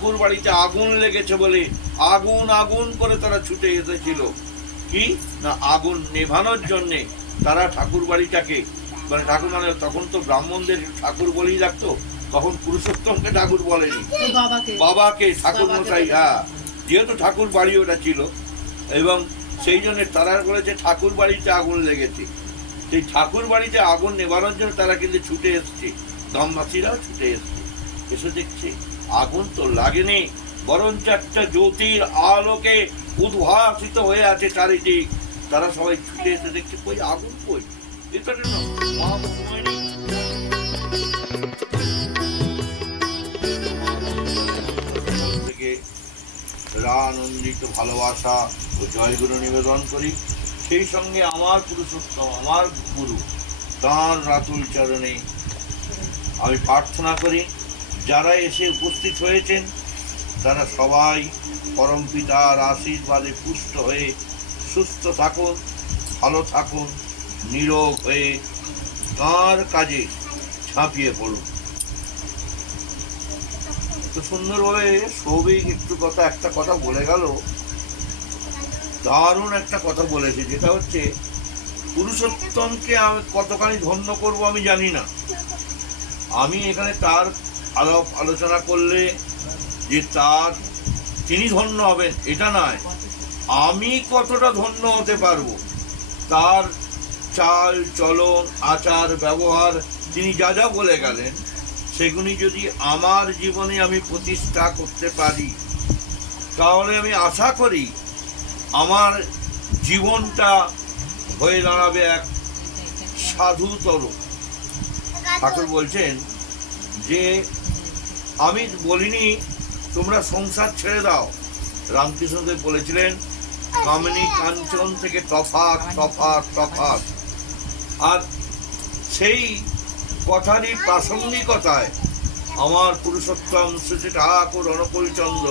ঠাকুর বাড়িতে আগুন লেগেছে বলে আগুন আগুন করে তারা ছুটে এসেছিল। কি না, আগুন নেভানোর জন্যে তারা ঠাকুর বাড়িটাকে, মানে ঠাকুর মানে তখন তো ব্রাহ্মণদের ঠাকুর বলেই রাখতো, তখন পুরুষোত্তমকে ঠাকুর বলেনি, বাবাকে ঠাকুর মশাই, হ্যাঁ, যেহেতু ঠাকুর বাড়ি ওটা ছিল, এবং সেই জন্য তারা বলেছে ঠাকুর বাড়িতে আগুন লেগেছে। সেই ঠাকুর বাড়িতে আগুন নেভানোর জন্য তারা কিন্তু ছুটে এসছে, দমবাসীরাও ছুটে এসছে। এসে দেখছে আগুন তো লাগেনি, বরঞ্চ একটা জ্যোতির আলোকে উদ্ভাসিত হয়ে আছে চারিদিক। তারা সবাই ছুটে এসে দেখছে কই আগুন, কই এটা থেকে আনন্দিত ভালোবাসা ও জয়গুরু নিবেদন করি। সেই সঙ্গে আমার পুরুষোত্তম, আমার গুরু, তাঁর রাতুল চরণে আমি প্রার্থনা করি যারা এসে উপস্থিত হয়েছেন তারা সবাই পরম পিতার আশীর্বাদে পুষ্ট হয়ে সুস্থ থাকুন, ভালো থাকুন, নীরোগ হয়ে তাঁর কাজে ঝাঁপিয়ে পড়ুন। তো সুন্দরভাবে সৌভিক একটা কথা বলে গেল, দারুণ একটা কথা বলেছে, যেটা হচ্ছে পুরুষোত্তমকে আমি কতখানি ধন্য করব আমি জানি না। আমি এখানে তার আলোচনা করলে যে তিনি ধন্য হবেন এটা নয়, আমি কতটা ধন্য হতে পারবো, তার চাল চলন আচার ব্যবহার তিনি যা যা বলে গেলেন সেগুলি যদি আমার জীবনে আমি প্রতিষ্ঠা করতে পারি, তাহলে আমি আশা করি আমার জীবনটা হয়ে দাঁড়াবে এক সাধুতর। ঠাকুর বলছেন যে আমি বলিনি তোমরা সংসার ছেড়ে দাও, রামকৃষ্ণদেব বলেছিলেন কামিনী কাঞ্চন থেকে তফাৎ তফাৎ তফাৎ। আর সেই কথারই প্রাসঙ্গিকতায় আমার পুরুষোত্তম শ্রী ঠাকুর অনুকূলচন্দ্র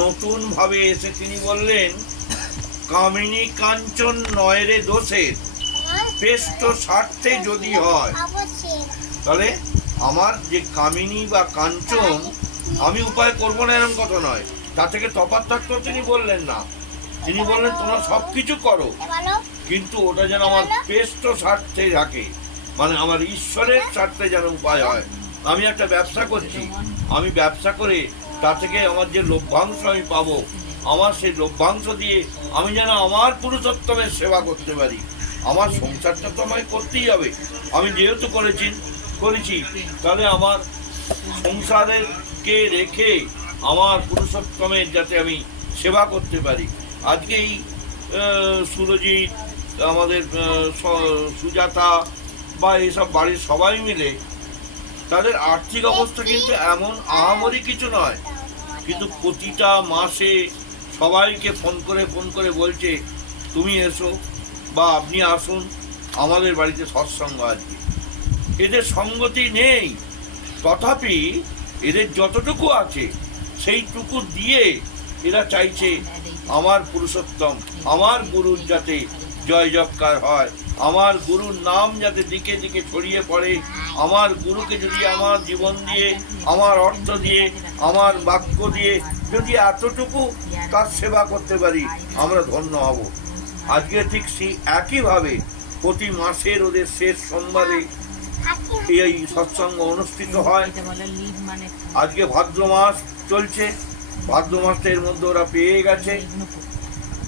নতুন ভাবে এসে তিনি বললেন কামিনী কাঞ্চন নয় রে দোষের, পেষ্ট স্বার্থে যদি হয়, তাহলে আমার যে কামিনী বা কাঞ্চন আমি উপায় করবো না এরকম কথা নয়, তার থেকে তফাৎ থাকতেও তিনি বললেন না। তিনি বললেন তোমরা সবকিছু করো, কিন্তু ওটা যেন আমার পেষ্ট স্বার্থে থাকে, মানে আমার ঈশ্বরের স্বার্থে যেন উপায় হয়। আমি একটা ব্যবসা করছি, আমি ব্যবসা করে তা থেকে আমার যে লভ্যাংশ আমি পাবো, আমার সেই লভ্যাংশ দিয়ে আমি যেন আমার পুরুষোত্তমের সেবা করতে পারি। আমার সংসারটা তো আমায় করতেই হবে, আমি যেহেতু করেছি তাহলে আমার সংসারকে রেখে আমার পুরুষোত্তমের যাতে আমি সেবা করতে পারি। আজকে এই সুরজিৎ, আমাদের সুজাতা বা এইসব বাড়ির সবাই মিলে তাদের আর্থিক অবস্থা কিন্তু এমন আহামরি কিছু নয়, কিন্তু প্রতিটা মাসে সবাইকে ফোন করে বলছে তুমি এসো বা আপনি আসুন আমাদের বাড়িতে সৎসঙ্গ আজকে। এদের সঙ্গতি নেই, তথাপি এদের যতটুকু আছে সেইটুকু দিয়ে এরা চাইছে আমার পুরুষোত্তম, আমার গুরুর যাতে জয় জয়কার হয়, আমার গুরুর নাম যাতে দিকে দিকে ছড়িয়ে পড়ে, আমার গুরুকে যদি আমার জীবন দিয়ে, আমার অর্থ দিয়ে, আমার বাক্য দিয়ে যদি এতটুকু তার সেবা করতে পারি আমরা ধন্য হব। আজকে ঠিক সেই একইভাবে প্রতি মাসের ওদের শেষ সোমবারে এই সৎসঙ্গ অনুষ্ঠিত হয়। আজকে ভাদ্র মাস চলছে, ভাদ্র মাসটা এর মধ্যে ওরা পেয়ে গেছে।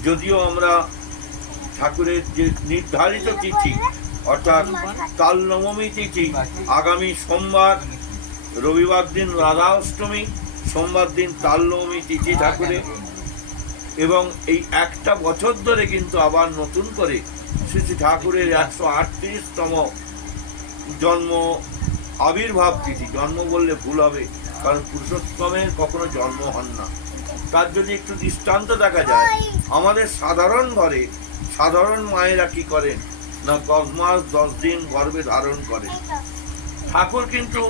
যদিও আমরা ঠাকুরের যে নির্ধারিত তিথি অর্থাৎ কাল নবমী তিথি আগামী সোমবার, রবিবার দিন রাধা অষ্টমী, সোমবার দিন তাল নবমী তিথি ঠাকুরের, এবং এই একটা বছর ধরে কিন্তু আবার নতুন করে শ্রী শ্রী ঠাকুরের 138তম জন্ম আবির্ভাব তিথি, জন্ম বললে ভুল হবে কারণ পুরুষোত্তমের কখনো জন্ম হন না। তার যদি একটু দৃষ্টান্ত দেখা যায়, আমাদের সাধারণ ঘরে সাধারণ মায়েরা কি করেন না 10 মাস 10 দিন গর্ভে ধারণ করেন, ঠাকুর কিন্তু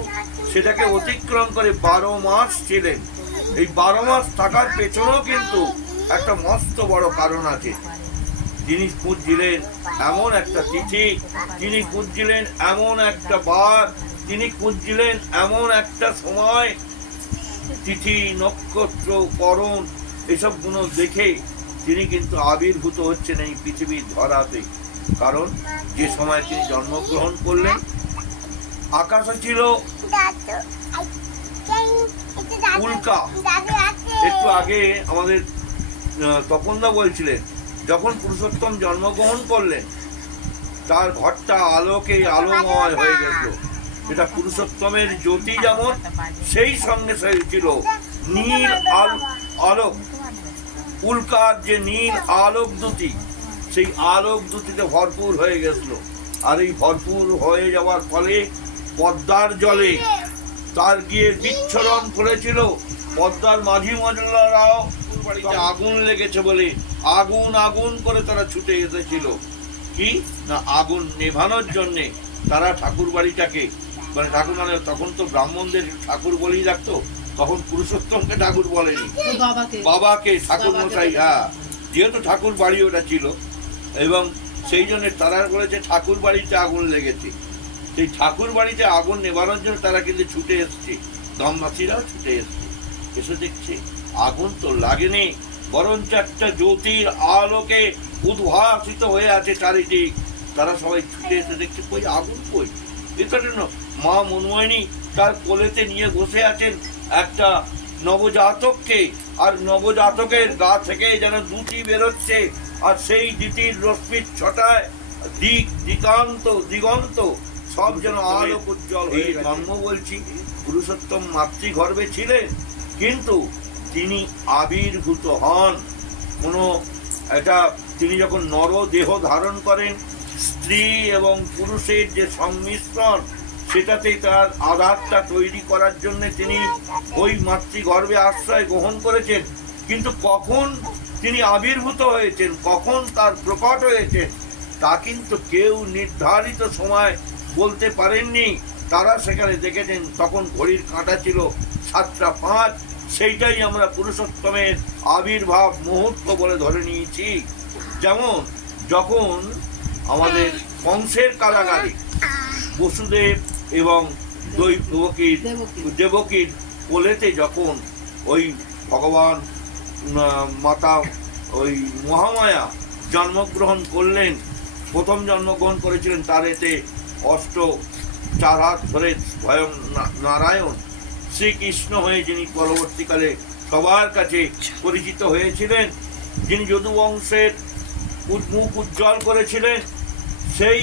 সেটাকে অতিক্রম করে 12 মাস ছিলেন। এই 12 মাস থাকার পেছনেও কিন্তু একটা মস্ত বড় কারণ আছে। তিনি খুঁজছিলেন এমন একটা তিথি, তিনি খুঁজছিলেন এমন একটা বার, তিনি খুঁজছিলেন এমন একটা সময় তিথি নক্ষত্র করণ এসবগুলো দেখে তিনি কিন্তু আবির্ভূত হচ্ছেন এই পৃথিবীর ধরাতে। কারণ যে সময় তিনি জন্মগ্রহণ করলেন আকাশে ছিল উল্কা। একটু আগে আমাদের তপনদা বলছিলেন যখন পুরুষোত্তম জন্মগ্রহণ করলেন তার ঘরটা আলোকে আলোময় হয়ে গেল। এটা পুরুষোত্তমের জ্যোতি যেমন সেই সঙ্গে ছিল নীল আলোক, উল্কার যে নীল আলোক দুটি সেই আলোক দুটিতে ভরপুর হয়ে গেছিল। আর এই ভরপুর হয়ে যাওয়ার ফলে পদ্মার জলে তার গিয়ে বিচ্ছরণ করেছিল। পদ্মার মাঝি মজলারাও বাড়িতে আগুন লেগেছে বলে আগুন আগুন করে তারা ছুটে এসেছিল। কি না, আগুন নেভানোর জন্যে তারা ঠাকুর বাড়িটাকে মানে ঠাকুর মানে তখন তো ব্রাহ্মণদের ঠাকুর বলেই রাখতো, তখন পুরুষোত্তমকে ঠাকুর বলেনি, বাবাকে ঠাকুর মশাই। হ্যাঁ, যেহেতু ঠাকুর বাড়ি ওটা ছিল এবং সেই জন্য তারা বলেছে ঠাকুর বাড়িতে আগুন লেগেছে। সেই ঠাকুর বাড়িতে আগুন নেভানোর জন্য তারা কিন্তু ছুটে এসছে, গ্রামবাসীরাও ছুটে এসছে। এসে দেখছে আগুন তো লাগেনি, বরঞ্চ একটা জ্যোতির আলোকে উদ্ভাসিত হয়ে আছে চারিদিক। তারা সবাই ছুটে এসে দেখছে কই আগুন কই। এটা জন্য মা মনমোহিনী তার কোলেতে নিয়ে বসে আছেন একটা নবজাতককে, আর নবজাতকের গা থেকে যেন দুটি বেরোচ্ছে, আর সেই দ্বিতীয় রশ্মির ছটায় দিগন্ত সব যেন আলোক উজ্জ্বল হয়ে জন্ম। বলছি পুরুষোত্তম মাতৃগর্ভে ছিলেন, কিন্তু তিনি আবির্ভূত হন কোনো এটা তিনি যখন নর দেহ ধারণ করেন, স্ত্রী এবং পুরুষের যে সংমিশ্রণ সেটাতে তার আধারটা তৈরি করার জন্য তিনি ওই মাতৃগর্ভে আশ্রয় গ্রহণ করেছেন। কিন্তু কখন তিনি আবির্ভূত হয়েছেন, কখন তার প্রকট হয়েছে তা কিন্তু কেউ নির্ধারিত সময় বলতে পারেননি। তারা সেখানে দেখেছেন তখন ঘড়ির কাঁটা ছিল 7:05। সেইটাই আমরা পুরুষোত্তমের আবির্ভাব মুহূর্ত বলে ধরে নিয়েছি। যেমন যখন আমাদের কংসের কারাগারে বসুদেব এবং দেবকীর কোলেতে যখন ওই ভগবান মাতা ওই মহামায়া জন্মগ্রহণ করলেন, প্রথম জন্মগ্রহণ করেছিলেন, তার এতে 4 হাত ধরে স্বয়ং নারায়ণ শ্রীকৃষ্ণ হয়ে যিনি পরবর্তীকালে সবার কাছে পরিচিত হয়েছিলেন, যিনি যদুবংশের মুখ উজ্জ্বল করেছিলেন, সেই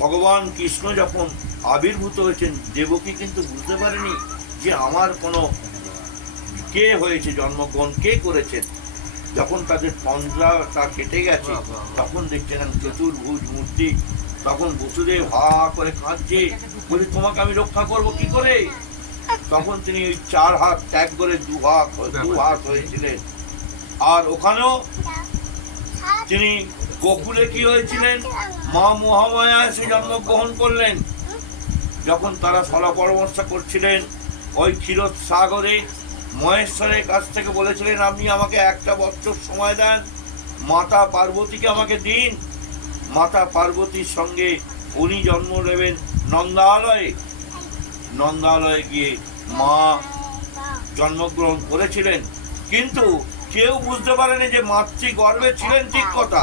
ভগবান কৃষ্ণ যখন আবির্ভূত হয়েছেন দেবকী কিন্তু বুঝতে পারেনি যে আমার কোনো কে হয়েছে জন্মগ্রহণ, কে করেছেন। যখন তাদের পঞ্জাটা কেটে গেছে তখন দেখছেন চতুর্ভুজ মূর্তি, তখন বসুদেব হা করে কাঁদছে, বলে তোমাকে আমি রক্ষা করব কি করে। তখন তিনি ওই 4 হাত ত্যাগ করে 2 হাত হয়েছিলেন। আর ওখানেও তিনি গোকুলে কি হয়েছিলেন, মা মহামায়া এসে জন্মগ্রহণ করলেন। যখন তারা সলা পরামর্শ করছিলেন ওই ক্ষীরোদ সাগরে, মহেশ্বরের কাছ থেকে বলেছিলেন আপনি আমাকে 1 বছর সময় দেন, মাতা পার্বতীকে আমাকে দিন। মাতা পার্বতীর সঙ্গে উনি জন্ম নেবেন নন্দালয়ে গিয়ে মা জন্মগ্রহণ করেছিলেন। কিন্তু কেউ বুঝতে পারেনি যে মাতৃগর্ভে ছিলেন, ঠিক কথা।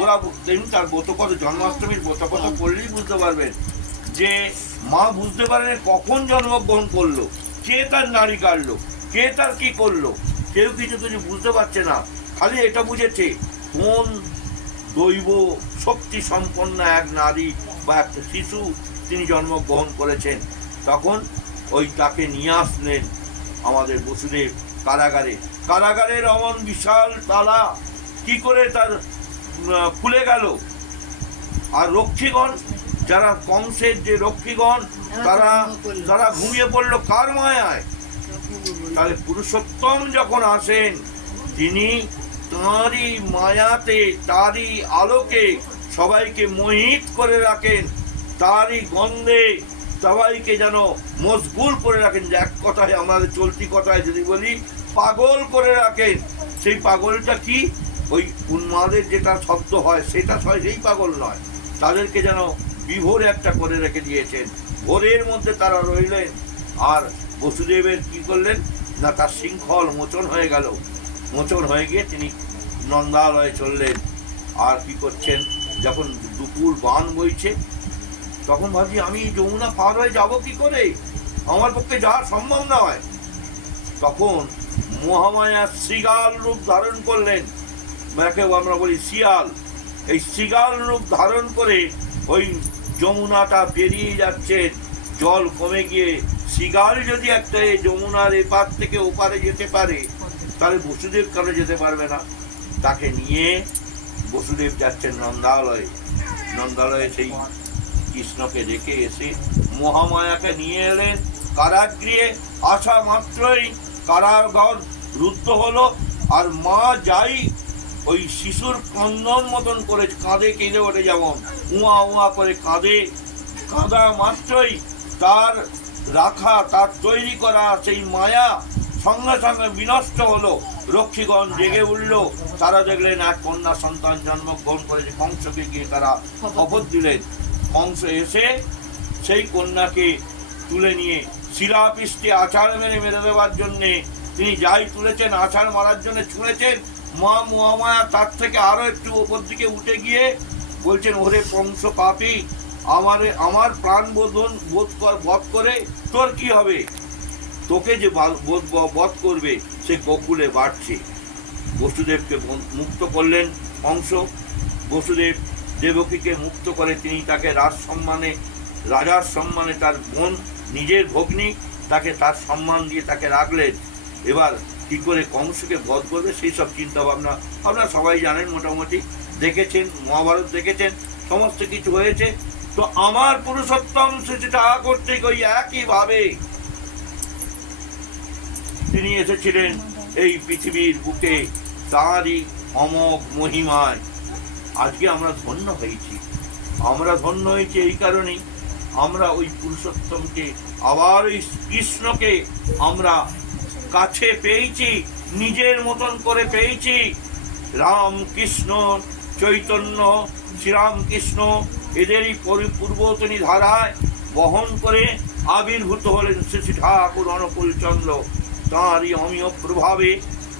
ওরা তেমনি তার ব্রতকথ, জন্মাষ্টমীর ব্রতকথা পড়লেই বুঝতে পারবেন যে মা বুঝতে পারেনি কখন জন্মগ্রহণ করলো, কে তার নারী কাটলো, কে তার কি করলো, কেউ কিছু বুঝতে পারছে না। খালি এটা বুঝেছে কোন দৈব শক্তি সম্পন্ন এক নারী বা একটা শিশু তিনি জন্মগ্রহণ করেছেন। তখন ওই তাকে নিয়ে আসলেন আমাদের বসুদেব কারাগারের অমন বিশাল তালা কি করে তার খুলে গেল। আর রক্ষীগণ যারা কংসের যে রক্ষীগণ তারা ঘুমিয়ে পড়লো কার মায়ায়। তাহলে পুরুষোত্তম যখন আসেন তিনি তাঁরই মায়াতে, তারই আলোকে সবাইকে মোহিত করে রাখেন, তারই গন্ধে সবাইকে যেন মশগুল করে রাখেন। যে এক কথায় আমাদের চলতি কথায় যদি বলি পাগল করে রাখেন। সেই পাগলটা কি, ওই উন্মাদের যেটা শব্দ হয় সেটা সেই পাগল নয়, তাদেরকে যেন বিভোর একটা করে রেখে দিয়েছেন। ভোরের মধ্যে তারা রইলেন। আর বসুদেবের কি করলেন না, তার শৃঙ্খল মোচন হয়ে গেল। মোচন হয়ে গিয়ে তিনি নন্দালয়ে চললেন। আর কি করছেন, যখন দুপুর বান বইছে, তখন ভাবছি আমি যমুনা পার হয়ে যাবো কি করে, আমার পক্ষে যাওয়া সম্ভব নয়। তখন মহামায়া শৃগাল রূপ ধারণ করলেন, যাকে আমরা বলি শিয়াল। এই শৃগাল রূপ ধারণ করে ওই যমুনাটা পেরিয়ে যাচ্ছেন। জল কমে গিয়ে শৃগাল যদি একটা যমুনার এপার থেকে ওপারে যেতে পারে, তাহলে বসুদেব কেন যেতে পারবে না? তাকে নিয়ে বসুদেব যাচ্ছেন নন্দালয়ে। নন্দালয়ে সেই কৃষ্ণকে রেখে এসে মহামায়াকে নিয়ে এলেন কারাগৃহে। আসা মাত্রই কারাগার রুদ্ধ হলো, আর মা যাই ওই শিশুর ক্রন্দন মতন করে কাঁদে, কেঁদে ওঠে, যেমন উয়া উয়া করে কাঁদে। কাঁদা মাত্রই তার রাখা, তার তৈরি করা সেই মায়া সঙ্গে সঙ্গে বিনষ্ট হলো। রক্ষীগণ জেগে উঠল, তারা দেখলেন এক কন্যা সন্তান জন্মগ্রহণ করেছে। কংসকে গিয়ে তারা শপথ দিলেন। কংস এসে সেই কন্যাকে তুলে নিয়ে শিলাপৃষ্ঠে আছাড় মেরে দেওয়ার জন্যে তিনি যাই তুলেছেন, আছাড় মারার জন্য ছুঁড়েছেন। মা মহামায়া তার থেকে আরো একটু ওপর দিকে উঠে গিয়ে বলছেন, ওরে কংস পাপী, আমার প্রাণ বধ করে তোর কি হবে? তোকে যে বধ করবে সে গোকুলে বাড়ছে। বসুদেবকে মুক্ত করলেন কংস। বসুদেব দেবকীকে মুক্ত করে তিনি তাকে রাজার সম্মানে তার বোন, নিজের ভগ্নী, তাকে তার সম্মান দিয়ে তাকে রাখলেন। এবার কি করে কংসকে বধ করবে সেই সব চিন্তা ভাবনা আপনারা সবাই জানেন, মোটামুটি দেখেছেন, মহাভারত দেখেছেন, সমস্ত কিছু হয়েছে। তো আমার পুরুষোত্তম সেটা করতে ওই একইভাবে তিনি এসেছিলেন এই পৃথিবীর বুকে, তারই অমোঘ মহিমায় আজকে আমরা ধন্য হয়েছি। আমরা ধন্য হয়েছি এই কারণেই, আমরা ওই পুরুষোত্তমকে, আবার ওই কৃষ্ণকে আমরা কাছে পেয়েছি, নিজের মতন করে পেয়েছি। রাম কৃষ্ণ চৈতন্য, শ্রীরামকৃষ্ণ এদেরই পূর্বতনী ধারায় বহন করে আবির্ভূত হলেন শ্রী ঠাকুর অনুকূল চন্দ্র। তাঁরই অমীয় প্রভাবে,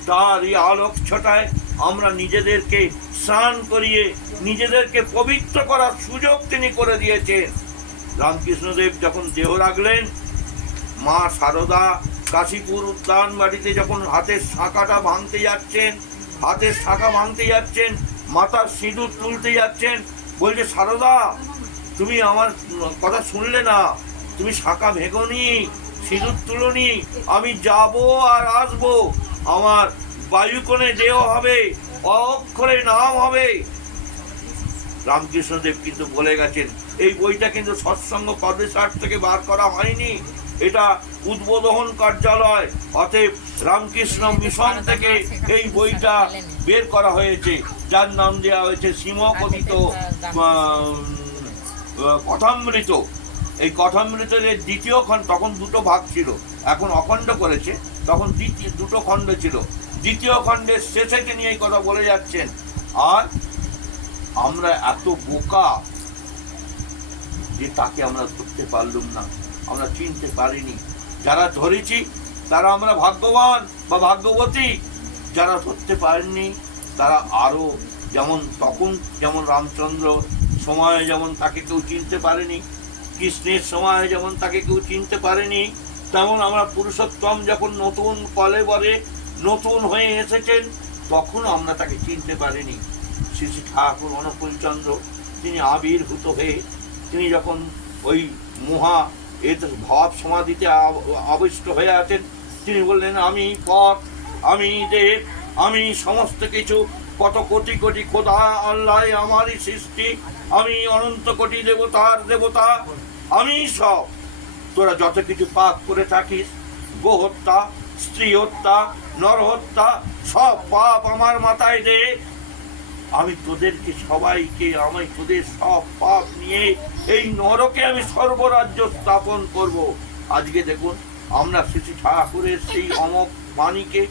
তাঁরই আলোক ছটায় আমরা নিজেদেরকে স্নান করিয়ে নিজেদেরকে পবিত্র করার সুযোগ তিনি করে দিয়েছেন। রামকৃষ্ণদেব যখন দেহ রাখলেন, মা শারদা কাশীপুর উদ্যান বাড়িতে যখন হাতের শাঁখাটা ভাঙতে যাচ্ছেন, মাথার সিঁদুর তুলতে যাচ্ছেন, বলছে, শারদা তুমি আমার কথা শুনলে না, তুমি শাঁখা ভেঙোনি, সিঁদুর তুলোনি, আমি যাব আর আসবো, আমার বায়ুকোণে দেহ হবে, অক্ষরে নাম হবে। রামকৃষ্ণদেব কিন্তু বলে গেছেন, এই বইটা কিন্তু সৎসঙ্গ পাবলিশার থেকে বার করা হয়নি, এটা উদ্বোধন কার্যালয়, অতএব রামকৃষ্ণ মিশন থেকে এই বইটা বের করা হয়েছে, যার নাম দেওয়া হয়েছে শ্রীমকথিত কথামৃত। এই কথামৃতের দ্বিতীয় খণ্ড, তখন দুটো ভাগ ছিল, এখন অখণ্ড করেছে, তখন দুটো খণ্ড ছিল। দ্বিতীয় খণ্ডের শেষে তিনি এই কথা বলে যাচ্ছেন। আর আমরা এত বোকা যে তাকে আমরা ধরতে পারলাম না, আমরা চিনতে পারিনি। যারা ধরেছি তারা আমরা ভাগ্যবান বা ভাগ্যবতী, যারা ধরতে পারেননি তারা আরো, যেমন তখন যেমন রামচন্দ্র সময়ে যেমন তাকে কেউ চিনতে পারেনি, কৃষ্ণের সময়ে যেমন তাকে কেউ চিনতে পারেনি, তেমন আমরা পুরুষোত্তম যখন নতুন কলেবরে নতুন হয়ে এসেছেন তখন আমরা তাকে চিনতে পারিনি। শ্রী শ্রী ঠাকুর অনুকূল চন্দ্র তিনি আবির্ভূত হয়ে তিনি যখন ওই মহা ভাব সমাধিতে আবিষ্ট হয়ে আছেন, তিনি বললেন, আমি পথ, আমি দেব, আমি সমস্ত কিছু, কত কোটি কোটি খোদা আল্লাহ আমারই সৃষ্টি, আমি অনন্ত কোটি দেবতার দেবতা, আমি সব। তোরা যত কিছু পাপ করে থাকিস, গোহত্যা, স্ত্রী হত্যা, নরহত্যা, সব পাপ আমার মাথায় দে, আমি তোদেরকে সবাইকে, আমি তোদের সব পাপ নিয়ে এই নরকে আমি সর্বরাজ্য স্থাপন করব। আজকে দেখুন আমরা শ্রী ঠাকুরের সেই অমোঘ বাণীকে,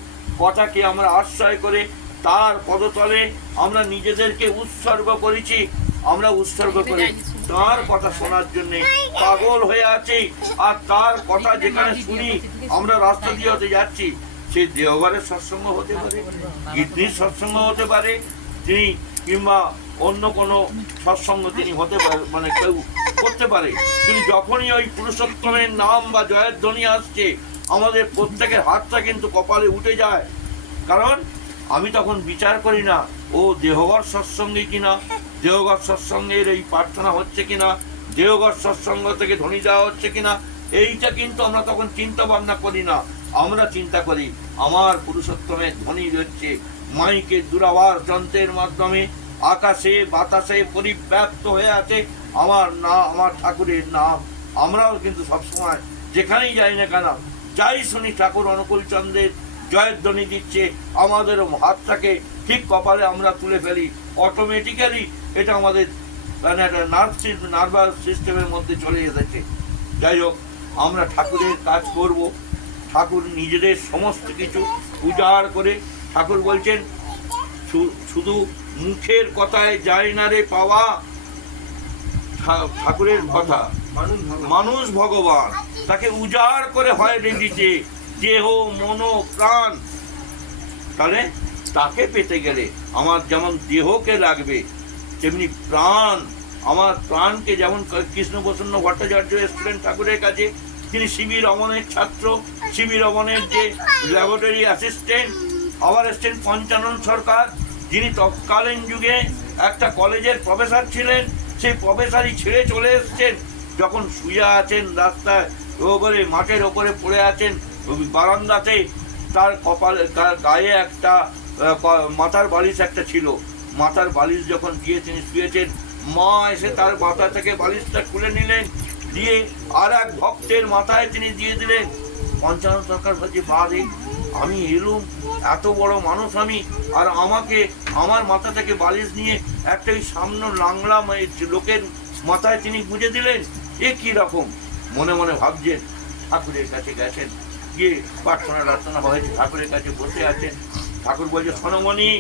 কথাকে আমরা আশ্রয় করে তার পদতলে আমরা নিজেদেরকে উৎসর্গ করেছি। আমরা উৎসর্গ করে তার কথা শোনার জন্য পাগল হয়ে আছি। আর তার কথা যেখানে শুনি আমরা রাস্তা দিয়ে হতে যাচ্ছি, সে দেওঘরের সৎসঙ্গ হতে পারে, গিদ্নির সৎসঙ্গ হতে পারে, তিনি কিংবা অন্য কোনো সৎসঙ্গ তিনি হতে পারে, মানে কেউ করতে পারে। কিন্তু যখনই ওই পুরুষোত্তমের নাম বা জয়ের ধ্বনি আসছে, আমাদের প্রত্যেকের হাতটা কিন্তু কপালে উঠে যায়। কারণ আমি তখন বিচার করি না ও দেহঘর সৎসঙ্গে কিনা, দেহঘর সৎসঙ্গের এই প্রার্থনা হচ্ছে কিনা, দেহঘর সৎসঙ্গ থেকে ধ্বনি দেওয়া হচ্ছে কিনা, এইটা কিন্তু আমরা তখন চিন্তা ভাবনা করি না। আমরা চিন্তা করি আমার পুরুষোত্তমের ধ্বনি হচ্ছে মাইকের দূরাভাষ যন্ত্রের মাধ্যমে আকাশে বাতাসে পরিব্যাপ্ত হয়ে আছে আমার নাম, আমার ঠাকুরের নাম। আমরাও কিন্তু সবসময় যেখানেই যাই না কেন, যাই শুনি ঠাকুর অনুকূল চন্দ্রের জয়ের ধ্বনি দিচ্ছে, আমাদেরও হাতটাকে ঠিক কপালে আমরা তুলে ফেলি। অটোমেটিক্যালি এটা আমাদের মানে একটা নার্ভাস সিস্টেমের মধ্যে চলে এসেছে। যাই হোক, আমরা ঠাকুরের কাজ করব। ঠাকুর নিজেদের সমস্ত কিছু উজাড় করে, ঠাকুর বলছেন শুধু মুখের কথায় যায় না রে পাওয়া ঠাকুরের কথা, মানুষ ভগবান, তাকে উজাড় করে হয় দিতে দেহ মন প্রাণ। তাহলে তাকে পেতে গেলে আমার যেমন দেহকে লাগবে তেমনি প্রাণ, আমার প্রাণকে, যেমন কৃষ্ণ প্রসন্ন ভট্টাচার্য এসছিলেন ঠাকুরের কাছে, তিনি সিবি রমনের ছাত্র, সিবি রমনের যে ল্যাবরেটরি অ্যাসিস্ট্যান্ট। আবার এসছেন পঞ্চানন সরকার, যিনি তৎকালীন যুগে একটা কলেজের প্রফেসর ছিলেন। সেই প্রফেসরই ছেড়ে চলে এসছেন, যখন শুয়ে আছেন রাস্তায় ওপরে মাঠের ওপরে পড়ে আছেন বারান্দাতে, তার কপালে তার গায়ে একটা মাথার বালিশ একটা ছিল, মাথার বালিশ যখন দিয়ে তিনি শুয়েছেন, মা এসে তার মাথা থেকে বালিশটা খুলে নিলেন, দিয়ে আর এক ভক্তের মাথায় তিনি দিয়ে দিলেন। পঞ্চানন সরকার বলছে, বাড়ি আমি এলুম, এত বড় মানুষ আমি, আর আমাকে আমার মাথা থেকে বালিশ নিয়ে একটা ওই সামনে লাংলা লোকের মাথায় তিনি গুঁজে দিলেন, এ কি রকম? মনে মনে ভাবছেন, ঠাকুরের কাছে গেছেন, গিয়ে প্রার্থনা হয়েছে, ঠাকুরের কাছে বসে আছেন। ঠাকুর বলছে, সোনমণি,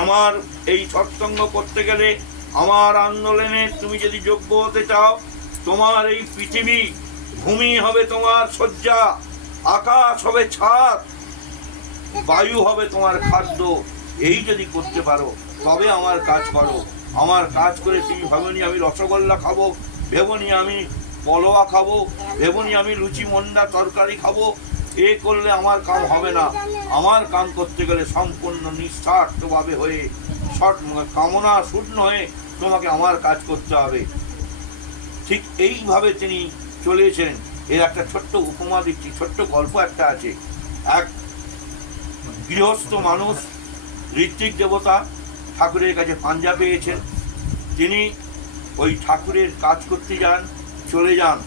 আমার এই সৎসঙ্গ করতে গেলে, আমার আন্দোলনে তুমি যদি যোগ্য হতে চাও, তোমার এই পৃথিবী ভূমি হবে তোমার শয্যা, আকাশ হবে ছাদ, বায়ু হবে তোমার খাদ্য। এই যদি করতে পারো তবে আমার কাজ করো। আমার কাজ করে তুমি ভাবনি আমি রসগোল্লা খাবো, ভেবনি আমি পলোয়া খাবো, ভেবনি আমি লুচি মন্ডা তরকারি খাবো, এ করলে আমার কাম হবে না। আমার কাম করতে গেলে সম্পূর্ণ নিঃস্বার্থভাবে হয়ে, কামনা শূন্য হয়ে তোমাকে আমার কাজ করতে হবে। ঠিক এইভাবে তিনি চলেছেন। এর একটা ছোট্ট উপমা দিচ্ছি, ছোট্ট গল্প একটা আছে। এক গৃহস্থ মানুষ, ঋত্বিক দেবতা, ঠাকুরের কাছে পাঞ্জা পেয়েছেন। তিনি ওই ঠাকুরের কাজ করতে যান, চলে যান,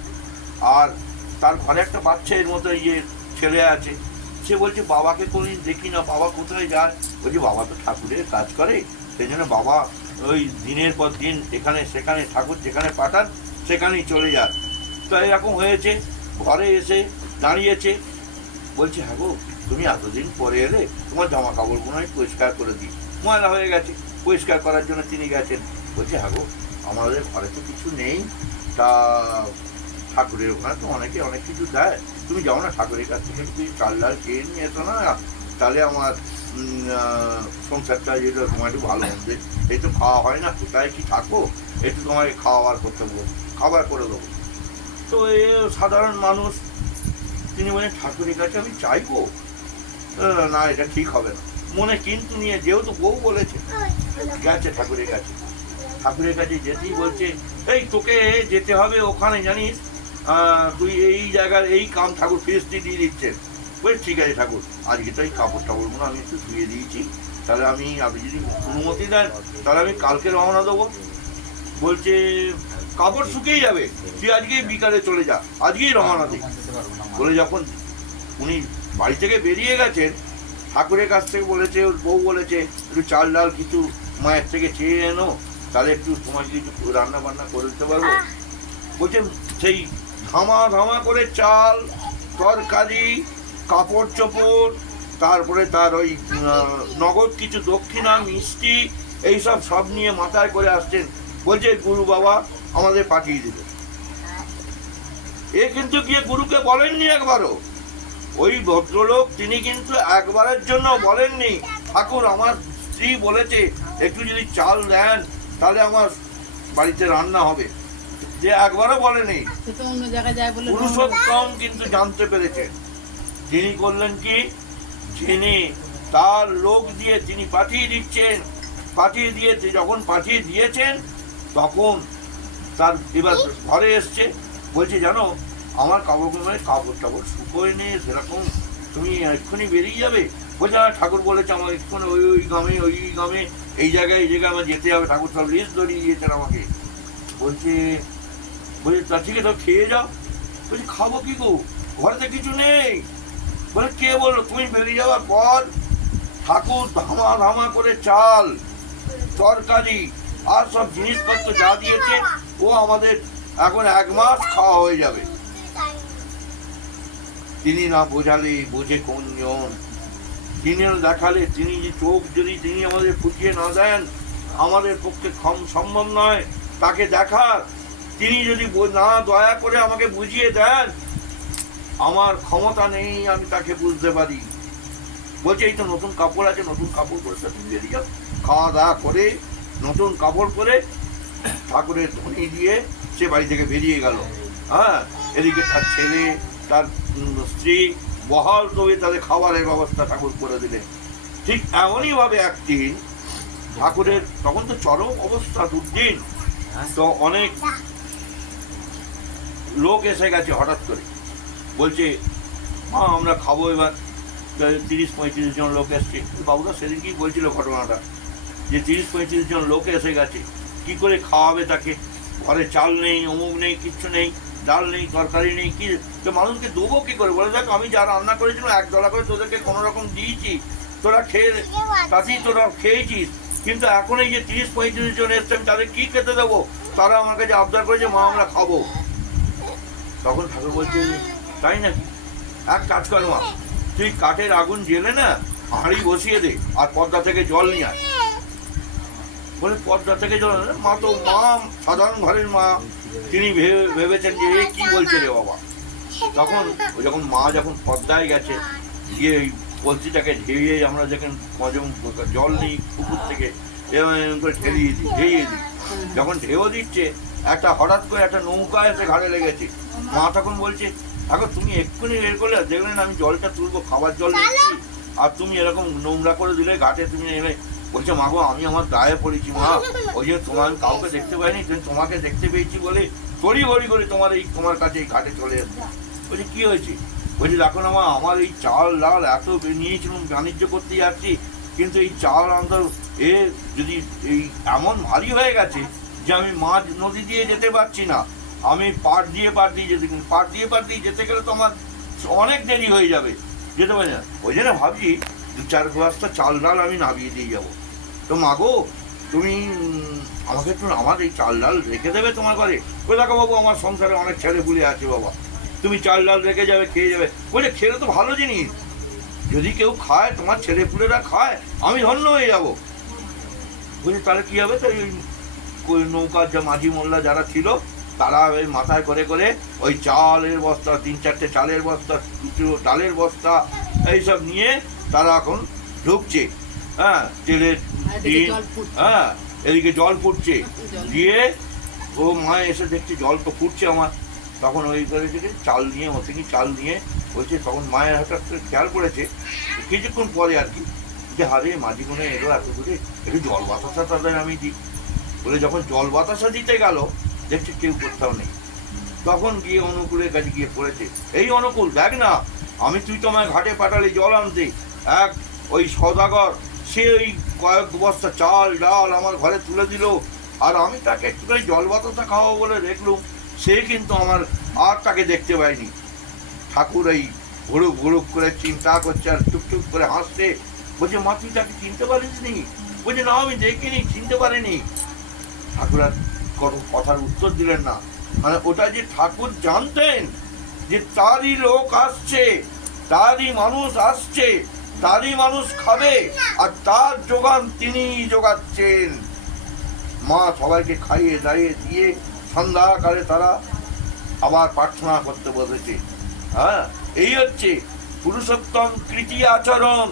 আর তার ঘরে একটা বাচ্চা এর মতো ইয়ে ছেলে আছে। সে বলছে, বাবাকে কোনোদিন দেখি না, বাবা কোথায় যায়? বলছে, বাবা তো ঠাকুরের কাজ করে, সেই জন্য বাবা ওই দিনের পর দিন এখানে সেখানে ঠাকুর যেখানে পাঠান সেখানেই চলে যায়। তো এরকম হয়েছে, ঘরে এসে দাঁড়িয়েছে, বলছে, হ্যাঁ গো, তুমি এতদিন পরে এলে, তোমার জামা কাপড়গুলো আমি পরিষ্কার করে দিই, ময়লা হয়ে গেছে। পরিষ্কার করার জন্য তিনি গেছেন। বলছে, হ্যাঁ গো, আমাদের ঘরে তো কিছু নেই, তা ঠাকুরের ওখানে তো অনেকে অনেক কিছু দেয়, তুমি যাও না ঠাকুরের কাছ থেকে তুমি চাল ডাল খেয়ে নিয়ে এসো না, তাহলে আমার সংসারটা যেটা তোমার একটু ভালো হবে। এই তো খাওয়া হয় না, কোথায় কি থাকো, একটু তোমাকে খাওয়ার করতে দেবো, খাবার করে দেবো। তো এ সাধারণ মানুষ, তিনি বলেন, ঠাকুরের কাছে আমি চাইবো না, এটা ঠিক হবে না। মনে কিন্তু নিয়ে, যেহেতু বউ বলেছে, গেছে ঠাকুরের কাছে। ঠাকুরের কাছে যেতেই বলছে, এই তোকে যেতে হবে ওখানে, জানিস তুই এই জায়গার এই কাম ঠাকুর ফিরিস্তি দিয়ে দিচ্ছেন। বলে, ঠিক আছে ঠাকুর, আজকে তো এই কাপড় টাপড়গুলো আমি একটু ধুয়ে দিয়েছি, তাহলে আপনি যদি অনুমতি দেন তাহলে আমি কালকে রওনা দেবো। বলছে, কাপড় শুকিয়ে যাবে, তুই আজকেই বিকালে চলে যা, আজকেই রওনা দিই। বলে যখন উনি বাড়ি থেকে বেরিয়ে গেছেন, ঠাকুরের কাছ থেকে বলেছে, ওর বউ বলেছে, একটু চাল ডাল কিছু মায়ের থেকে চেয়ে এনো, তাহলে একটু তোমাকে কিছু রান্না বান্না করে দিতে পারবো। বলছে, সেই ধামা ধামা করে চাল, তরকারি, কাপড় চোপড়, তারপরে তার ওই নগদ কিছু দক্ষিণা, মিষ্টি, এইসব সব নিয়ে মাথায় করে আসছেন। বলছে গুরু বাবা আমাদের পাঠিয়ে দিল। এ কিন্তু গিয়ে গুরুকে বলেননি একবারও। ওই ভদ্রলোক তিনি কিন্তু একবারের জন্য বলেননি ঠাকুর আমার স্ত্রী বলেছে একটু যদি চাল দেন তাহলে আমার বাড়িতে রান্না হবে, যে একবারও বলেনি। পুরুষোত্তম কিন্তু জানতে পেরেছেন। তিনি করলেন কি, যিনি তার লোক দিয়ে তিনি পাঠিয়ে দিচ্ছেন, পাঠিয়ে দিয়ে যখন পাঠিয়ে দিয়েছেন তখন তার এবার ঘরে এসছে, বলছে জানো আমার কাপড় টাপড় শুকোয় নেই সেরকম, তুমি এক্ষুনি বেরিয়ে যাবে। বলছে ঠাকুর বলেছে আমার এক্ষুনি ওই গ্রামে এই জায়গায় আমার যেতে হবে, ঠাকুর সব লিস্ট ধরিয়ে দিয়েছেন আমাকে। বলছে তা ঠিক আছে খেয়ে যাও। বলছি খাবো কি গো, ঘরেতে কিছু নেই। বলে কে বললো? তুমি বেরিয়ে যাওয়ার পর ঠাকুর ধামা করে চাল তরকারি আর সব জিনিসপত্র যা দিয়েছে ও আমাদের এখন 1 মাস খাওয়া হয়ে যাবে। তিনি না বোঝালে বোঝে কোনজন, তিনি দেখালে, তিনি যে চোখ যদি তিনি আমাদের ফুটিয়ে না দেন আমাদের পক্ষে সম্ভব নয় তাকে দেখার। তিনি যদি না দয়া করে আমাকে বুঝিয়ে দেন আমার ক্ষমতা নেই আমি তাকে বুঝতে পারি। বলছে এই তো নতুন কাপড় আছে, নতুন কাপড় পরে তুমি বেরিয়ে যাও। খাওয়া দাওয়া করে নতুন কাপড় পরে ঠাকুরের ধ্বনি দিয়ে সে বাড়ি থেকে বেরিয়ে গেল। হ্যাঁ, এদিকে তার ছেলে তার স্ত্রী বহাল তবে তাদের খাবারের ব্যবস্থা ঠাকুর করে দিলেন। ঠিক এমনই ভাবে একদিন ঠাকুরের তখন তো চরম অবস্থা, দুর্দিন, তো অনেক লোক এসে গেছে হঠাৎ করে। বলছে মা আমরা খাবো এবার। 30-35 জন লোক এসছে। বাবুরা সেদিনকেই বলছিল ঘটনাটা, যে 30-35 জন লোক এসে গেছে, কি করে খাওয়াবে তাকে? ঘরে চাল নেই, অমুক নেই, কিচ্ছু নেই, ডাল নেই, তরকারি নেই, কি তো মানুষকে দেবো কি করে? বলে দেখ আমি যা রান্না করেছিলাম 1 ডলা করে তোদেরকে কোনো রকম দিয়েছি, তোরা খেয়ে তাতেই তোরা খেয়েছিস, কিন্তু এখন এই যে 30-35 জন এসছে আমি তাদের কি খেতে দেবো? তারা আমার কাছে আবদার করেছে মা আমরা খাবো। তখন ঠাকুর বলছে তাই নাকি, এক কাজ কর মা, তুই কাঠের আগুন জেলে না হাঁড়ি বসিয়ে দে আর পর্দা থেকে জল নিয়ে আয়। বলে পর্দা থেকে জল? মা তো মা সাধারণ ঘরের মা, তিনি ভেবেছেন যে এ কি বলছে রে বাবা। তখন যখন মা যখন পর্দায় গেছে গিয়ে কলসিটাকে ঢেয়ে আমরা যখন জল নিই পুকুর থেকে করে ঢেলিয়ে দিই, যখন ঢেউ দিচ্ছে একটা হঠাৎ করে একটা নৌকা এসে ঘাড়ে লেগেছে। মা তখন বলছে এখন তুমি এক্ষুনি বের করলে, দেখলেন আমি জলটা তুলবো, খাবার জল নিচ্ছি, আর তুমি এরকম নোংরা করে দিলে ঘাটে তুমি এলে। বলছে মা গো আমি আমার গায়ে পড়েছি মা, ওই যে তোমার কাউকে দেখতে পাইনি, তুমি তোমাকে দেখতে পেয়েছি বলে তড়ি ঘড়ি করে তোমার কাছে এই ঘাটে চলে এসছে। বলছে কি হয়েছে? বলছি দেখো না মা আমার এই চাল ডাল এত নিয়েছিলাম, বাণিজ্য করতে যাচ্ছি, কিন্তু এই চাল অন্তর এ যদি এই এমন ভারী হয়ে গেছে যে আমি মাঝ নদী দিয়ে যেতে পারছি না, আমি পাট দিয়ে যেতে গেলে তো আমার অনেক দেরি হয়ে যাবে, যেতে পারি না। ওই জন্য ভাবছি 2-4 বস্তা চাল ডাল আমি নামিয়ে দিয়ে যাবো। তো মা গো তুমি আমাকে একটু আমার এই চাল ডাল রেখে দেবে তোমার ঘরে? ওই দেখো বাবু আমার সংসারে অনেক ছেলেপুলে আছে বাবা, তুমি চাল ডাল রেখে যাবে, খেয়ে যাবে। বলে খেলে তো ভালো জিনিস, যদি কেউ খায় তোমার ছেলেপুলেরা খায় আমি ধন্য হয়ে যাবো। বলছি তাহলে কি হবে? তো ওই নৌকার যা মাঝি মোল্লা যারা ছিল তারা ওই মাথায় করে করে ওই চালের বস্তা, 3-4টে চালের বস্তা, 2 ডালের বস্তা এইসব নিয়ে তারা এখন ঢুকছে। হ্যাঁ, তেলের দিন, হ্যাঁ এদিকে জল ফুটছে, দিয়ে ও মা এসে দেখছে জল তো ফুটছে আমার। তখন ওই করে চাল নিয়ে ওখানে চাল নিয়ে বলছে, তখন মায়ের হঠাৎ করে খেয়াল করেছে কিছুক্ষণ পরে আর কি, যে হারে মাঝি মনে এলো এত দূরে, একটু জল বাতাসা তাদের আমি দিই। বলে যখন জল বাতাসা দিতে গেল দেখছি কেউ কোথাও নেই। তখন গিয়ে অনুকূলের কাছে গিয়ে পড়েছে, এই অনুকূল দেখ না, তুই তোমায় ঘাটে পাঠালি জল আনতে, ওই সওদাগর সে ওই কয়েক বস্তা চাল ডাল আমার ঘরে তুলে দিল, আর আমি তাকে একটুখানি জল বাতাসা খাওয়াবো বলে দেখলুম, সে কিন্তু আমার আর তাকে দেখতে পাইনি। ঠাকুর এই ঘুরুক ঘুরুক করে চিন্তা করছে আর টুকটুক করে হাসছে। বলছে মা তুই তাকে চিনতে পারিস নি? বলছে না আমি দেখিনি, চিনতে পারিনি। ঠাকুর আর কোনো কথার উত্তর দিলেন না। মানে ওটা যে ঠাকুর জানতেন যে তারই লোক আসছে, তারই মানুষ আসছে, তারই মানুষ খাবে, আর তার যোগান তিনিই যোগাচ্ছেন। মা সবাইকে খাইয়ে দাইয়ে দিয়ে সন্ধ্যাকালে তারা আবার প্রার্থনা করতে বসেছে। হ্যাঁ, এই হচ্ছে পুরুষোত্তম কৃতি আচরণ।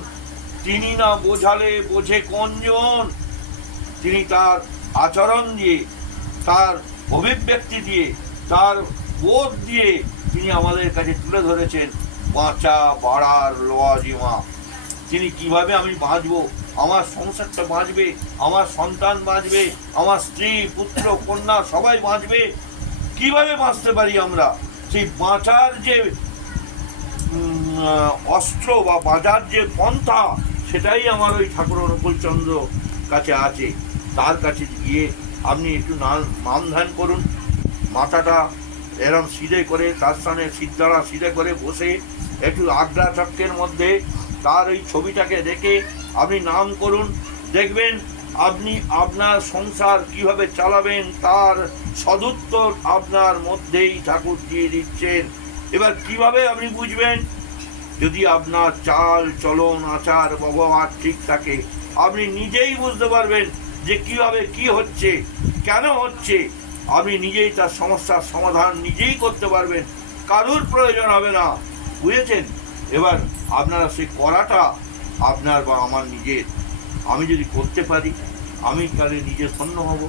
তিনি না বোঝালে বোঝে কোনজন? তিনি তার আচরণ দিয়ে, তার অভিব্যক্তি দিয়ে, তার বোধ দিয়ে তিনি আমাদের কাছে তুলে ধরেছেন বাঁচা বাড়ার লওয়াজিমা। তিনি কিভাবে আমি বাঁচবো, আমার সংসারটা বাঁচবে, আমার সন্তান বাঁচবে, আমার স্ত্রী পুত্র কন্যা সবাই বাঁচবে, কিভাবে বাঁচতে পারি আমরা, সেই বাঁচার যে অস্ত্র বা বাজার যে পন্থা, সেটাই আমার ওই ঠাকুর অনুকূলচন্দ্র কাছে আছে। তার কাছে গিয়ে আপনি একটু নাম ধ্যান করুন, মাথাটা এরম সিধে করে, তার সামনে সিদ্ধারা সিধে করে বসে একটু আগ্রা চক্রের মধ্যে তার ওই ছবিটাকে রেখে আপনি নাম করুন। দেখবেন আপনি আপনার সংসার কিভাবে চালাবেন তার সদুত্তর আপনার মধ্যেই ঠাকুর দিয়ে দিচ্ছেন। এবার কিভাবে আপনি বুঝবেন? যদি আপনার চাল চলন আচার ব্যবহার ঠিক থাকে, আপনি নিজেই বুঝতে পারবেন যে কিভাবে কি হচ্ছে, কেন হচ্ছে। আপনি নিজেই তার সমস্যার সমাধান নিজেই করতে পারবেন, কারুর প্রয়োজন হবে না। বুঝেছেন? এবার আপনারা সেই করাটা আপনার বা আমার নিজের। আমি যদি করতে পারি, আমি তাহলে নিজে ধন্য হব,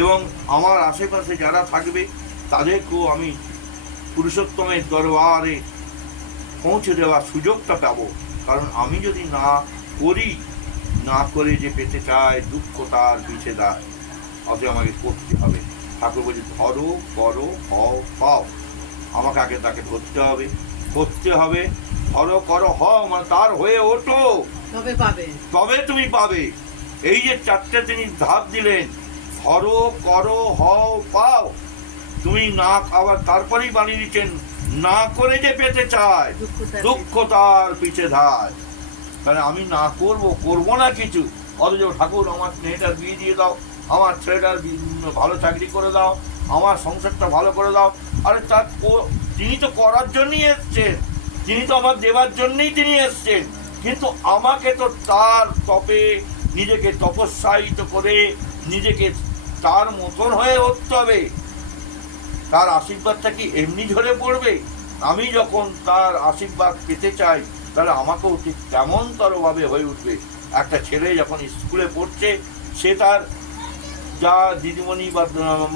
এবং আমার আশেপাশে যারা থাকবে তাদেরকেও আমি পুরুষোত্তমের দরবারে পৌঁছে দেওয়ার সুযোগটা পাবো। কারণ আমি যদি না করি, না করে যে পেতে চায় দুঃখ তার পিছে দেয়, অতএব আমাকে করতে হবে। ঠাকুর বলছে ধরো, করো, হও, পাও। আমাকে আগে তাকে ধরতে হবে, করতে হবে। ধরো, করো, হও, মানে তার হয়ে ওঠো, তবে পাবে, তবে তুমি পাবে। এই যে চারটে তিনি ধাপ দিলেন, ধরো, করো, হও, পাও। তুমি না, আবার তারপরেই বানিয়ে দিচ্ছেন না করে যে পেতে চায় দুঃখ তার পিছে ধায়। তাহলে আমি না করবো না কিছু, অথচ ঠাকুর আমার মেয়েটার বিয়ে দিয়ে দাও, আমার ছেলেটার ভালো চাকরি করে দাও, আমার সংসারটা ভালো করে দাও। আরে তার তিনি তো করার জন্যই এসছেন, তিনি তো আমার দেবার জন্যই তিনি এসছেন, কিন্তু আমাকে তো তার তপে নিজেকে তপস্যায়িত করে নিজেকে তার মতন হয়ে উঠতে হবে। তার আশীর্বাদটা কি এমনি ঝরে পড়বে? আমি যখন তার আশীর্বাদ পেতে চাই, তাহলে আমাকেও ঠিক তেমনতরভাবে হয়ে উঠবে। একটা ছেলে যখন স্কুলে পড়ছে, সে তার যা দিদিমণি বা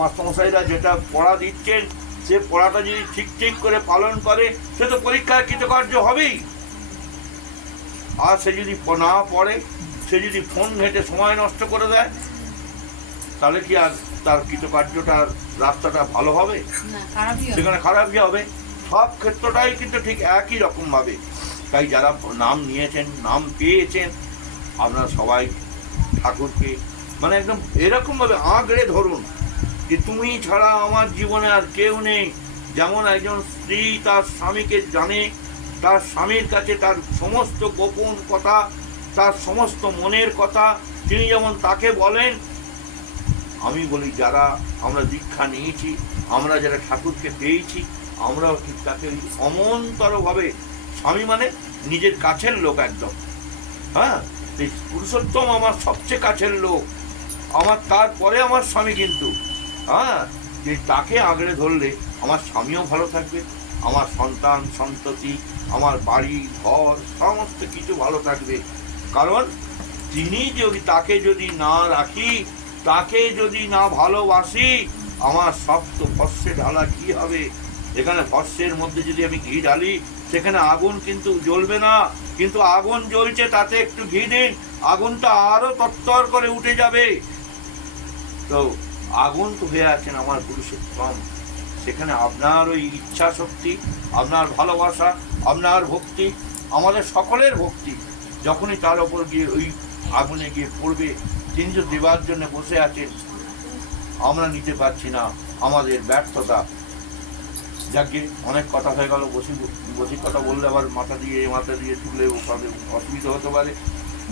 মাস্টারমশাইরা যেটা পড়া দিচ্ছেন, সে পড়াটা যদি ঠিক করে পালন করে, সে তো পরীক্ষায় কৃতকার্য হবেই। আর সে যদি না পড়ে, সে যদি ফোন ঘেঁটে সময় নষ্ট করে দেয়, তাহলে কি আর তার কৃতকার্যটার রাস্তাটা ভালো হবে? সেখানে খারাপই হবে। সব ক্ষেত্রটাই কিন্তু ঠিক একই রকম ভাবে। তাই যারা নাম নিয়েছেন, নাম পেয়েছেন, আপনারা সবাই ঠাকুরকে মানে একদম এরকম ভাবে আঁকড়ে ধরুন যে তুমি ছাড়া আমার জীবনে আর কেউ নেই। যেমন একজন স্ত্রী তার স্বামীকে জানে, তার স্বামীর কাছে তার সমস্ত গোপন কথা, তার সমস্ত মনের কথা তিনি যেমন তাকে বলেন, আমি বলি যারা আমরা দীক্ষা নিয়েছি, আমরা যারা ঠাকুরকে পেয়েছি, আমরাও ঠিক তাকে অমনতরভাবে, স্বামী মানে নিজের কাছের লোক একদম। হ্যাঁ, এই পুরুষোত্তম আমার সবচেয়ে কাছের লোক, আমার তারপরে আমার স্বামী। কিন্তু হ্যাঁ, যে তাকে আঁকড়ে ধরলে আমার স্বামীও ভালো থাকবে, আমার সন্তান সন্ততি, আমার বাড়ি ঘর সমস্ত কিছু ভালো থাকবে। কারণ তিনি যদি তাকে যদি না রাখি, তাকে যদি না ভালোবাসি, আমার সব তো ভস্যে ঢালা কি হবে? এখানে ভস্যের মধ্যে যদি আমি ঘি ঢালি, সেখানে আগুন কিন্তু জ্বলবে না। কিন্তু আগুন জ্বলছে, তাতে একটু ঘি দিন, আগুনটা আরো তত্তর করে উঠে যাবে। তো আগুন তো হয়ে আছেন আমার পুরুষোত্তম, সেখানে আপনার ওই ইচ্ছা শক্তি, আপনার ভালোবাসা, আপনার ভক্তি, আমাদের সকলের ভক্তি যখনই তার ওপর গিয়ে ওই আগুনে গিয়ে পড়বে, তিনি যে দেবার জন্য বসে আছেন, আমরা নিতে পারছি না, আমাদের ব্যর্থতা। যাকে অনেক কথা হয়ে গেল, বসি কথা বললে আবার মাথা দিয়ে তুলে অসুবিধা হতে পারে।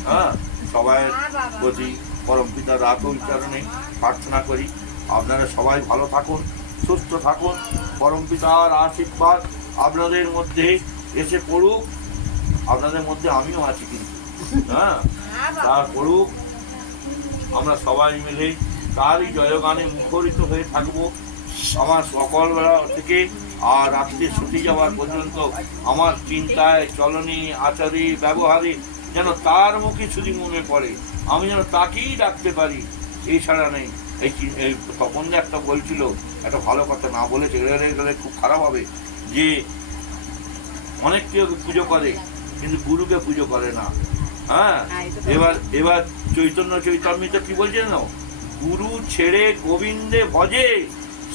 হ্যাঁ, সবাই বসি পরম পিতার রাত উচ্চারণে প্রার্থনা করি আপনারা সবাই ভালো থাকুন, সুস্থ থাকুন, পরম পিতার আশীর্বাদ আপনাদের মধ্যে এসে পড়ুক। আপনাদের মধ্যে আমিও আছি কিন্তু, হ্যাঁ, তা করুক, আমরা সবাই মিলে তারই জয়গানে মুখরিত হয়ে থাকবো। আমার সকালবেলা থেকে আর রাত্রে ছুটি যাওয়ার পর্যন্ত আমার চিন্তায়, চলনে, আচারে, ব্যবহারে যেন তার মুখে শুধু মনে পড়ে, আমি যেন তাকেই ডাকতে পারি, এছাড়া নেই। এই তখন যে একটা বলছিল, একটা ভালো কথা না বলেছে, গেলে খুব খারাপ হবে, যে অনেক কেউ পুজো করে কিন্তু গুরুকে পুজো করে না। হ্যাঁ, এবার চৈতন্যমিত কি বলছেন না, গুরু ছেড়ে গোবিন্দে ভজে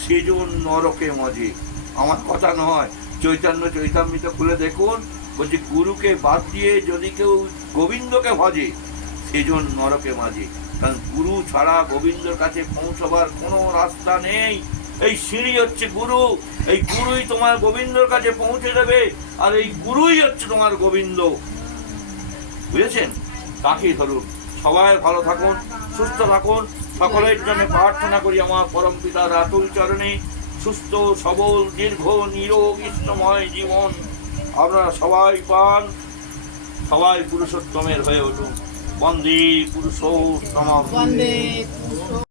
সেজন নরকে মজে। আমার কথা নয়, চৈতন্যমিত খুলে দেখুন, বলছে গুরুকে বাদ দিয়ে যদি কেউ গোবিন্দকে ভজে সেজন নরকে মাঝে। কারণ গুরু ছাড়া গোবিন্দর কাছে পৌঁছবার কোনো রাস্তা নেই। এই সিঁড়ি হচ্ছে গুরু, এই গুরুই তোমার গোবিন্দর কাছে পৌঁছে দেবে, আর এই গুরুই হচ্ছে তোমার গোবিন্দ, বুঝেছেন? তাকে ধরুন। সবাই ভালো থাকুন, সুস্থ থাকুন, সকলের জন্য প্রার্থনা করি আমার পরম পিতার আতুল চরণে সুস্থ সবল দীর্ঘ নিরোগ ইষ্টময় জীবন আপনারা সবাই পান, সবাই পুরুষোত্তমের হয়ে উঠুন। বন্দে পুরুষোত্তম।